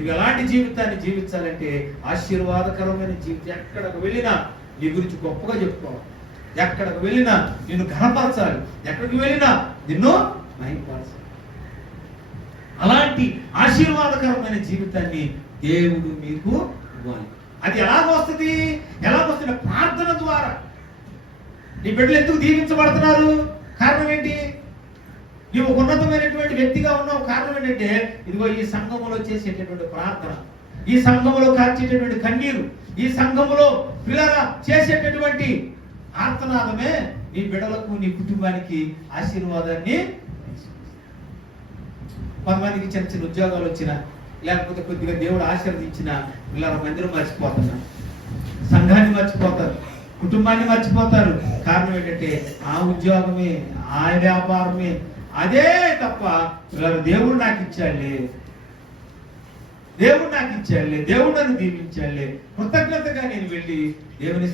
నువ్వు ఎలాంటి జీవితాన్ని జీవించాలంటే ఆశీర్వాదకరమైన జీవితం. ఎక్కడికి వెళ్ళినా నీ గురించి గొప్పగా చెప్పుకోవాలి, ఎక్కడికి వెళ్ళినా నిన్ను ఘనపరచాలి, ఎక్కడికి వెళ్ళినా నిన్ను మహిమపరచాలి. అలాంటి ఆశీర్వాదకరమైన జీవితాన్ని దేవుడు మీకు ఇవ్వాలి. అది ఎలాగొస్తుంది? ఎలాగొస్తుంది? ప్రార్థన ద్వారా. నీ బిడ్డలు ఎందుకు దీవించబడుతున్నారు? కారణం ఏంటి? నీవు ఒక ఉన్నతమైనటువంటి వ్యక్తిగా ఉన్నావు. కారణం ఏంటంటే ఇదిగో ఈ సంఘములో చేసేటటువంటి ప్రార్థన, ఈ సంఘములో కార్చేటటువంటి కన్నీరు, ఈ సంఘములో పిల్లరా చేసేటటువంటి ఆర్తనాదమే నీ బిడ్డలకు, నీ కుటుంబానికి ఆశీర్వాదాన్ని. కొంతమందికి చిన్న చిన్న ఉద్యోగాలు వచ్చినా, లేకపోతే కొద్దిగా దేవుడు ఆశీర్వదించిన పిల్లల మందిరం మర్చిపోతున్నారు, సంఘాన్ని మర్చిపోతారు, కుటుంబాన్ని మర్చిపోతారు. కారణం ఏంటంటే ఆ ఉద్యోగమే, ఆ వ్యాపారమే, అదే తప్ప దేవుడు నాకు ఇచ్చాడులే, దేవుడు నాకు ఇచ్చాడులే, దేవుడు నన్ను దీవించాడులే, కృతజ్ఞతగా నేను వెళ్ళి దేవుని